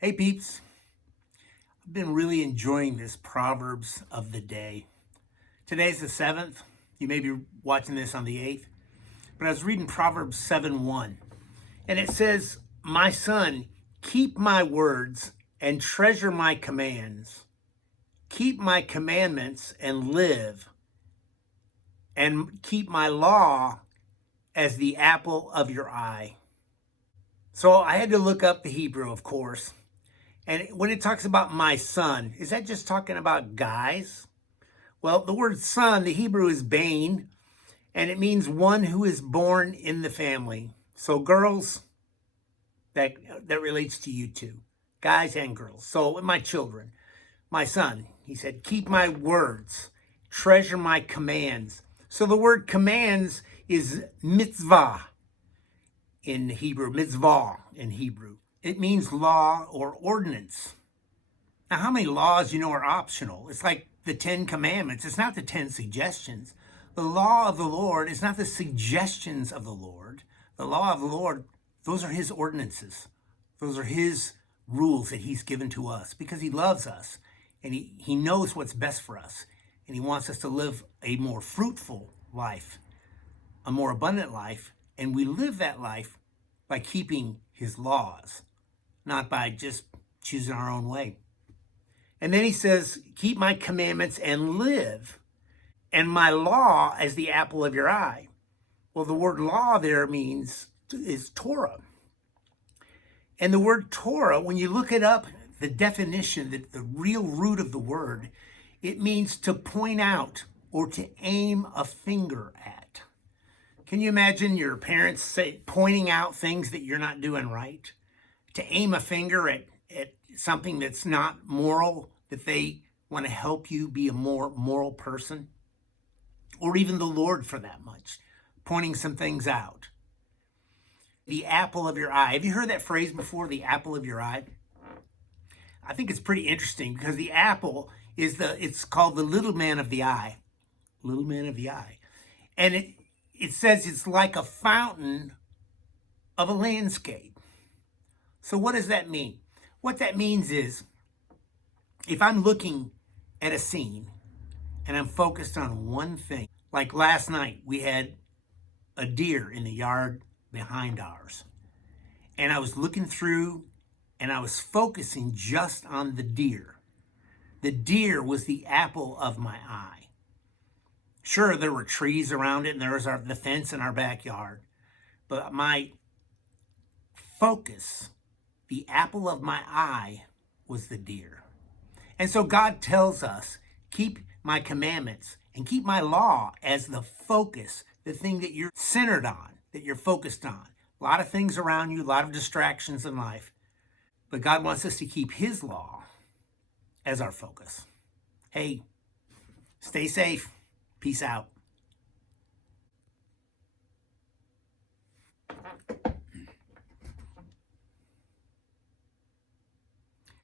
Hey peeps, I've been really enjoying this Proverbs of the day. Today's the 7th. You may be watching this on the 8th. But I was reading Proverbs 7:1, and it says, "My son, keep my words and treasure my commands. Keep my commandments and live, and keep my law as the apple of your eye." So I had to look up the Hebrew, of course. And when it talks about my son, is that just talking about guys? Well, the word son, the Hebrew is bane, and it means one who is born in the family. So girls, that relates to you too, guys and girls. So my children, my son, he said, keep my words, treasure my commands. So the word commands is mitzvah in Hebrew, mitzvah in Hebrew. It means law or ordinance. Now, how many laws are optional? It's like the 10 commandments. It's not the 10 suggestions. The law of the Lord is not the suggestions of the Lord. The law of the Lord, those are his ordinances. Those are his rules that he's given to us because he loves us and he knows what's best for us. And he wants us to live a more fruitful life, a more abundant life. And we live that life by keeping his laws, not by just choosing our own way. And then he says, keep my commandments and live, and my law as the apple of your eye. Well, the word law there is Torah. And the word Torah, when you look it up, the definition, the real root of the word, it means to point out or to aim a finger at. Can you imagine your parents pointing out things that you're not doing right? To aim a finger at something that's not moral, that they want to help you be a more moral person, or even the Lord for that much, pointing some things out. The apple of your eye. Have you heard that phrase before, the apple of your eye? I think it's pretty interesting because the apple it's called the little man of the eye. Little man of the eye. And it says it's like a fountain of a landscape. So what does that mean? What that means is, if I'm looking at a scene and I'm focused on one thing, like last night we had a deer in the yard behind ours, and I was looking through and I was focusing just on the deer. The deer was the apple of my eye. Sure, there were trees around it and there was the fence in our backyard, but my focus, the apple of my eye, was the deer. And so God tells us, keep my commandments and keep my law as the focus, the thing that you're centered on, that you're focused on. A lot of things around you, a lot of distractions in life. But God wants us to keep his law as our focus. Hey, stay safe. Peace out.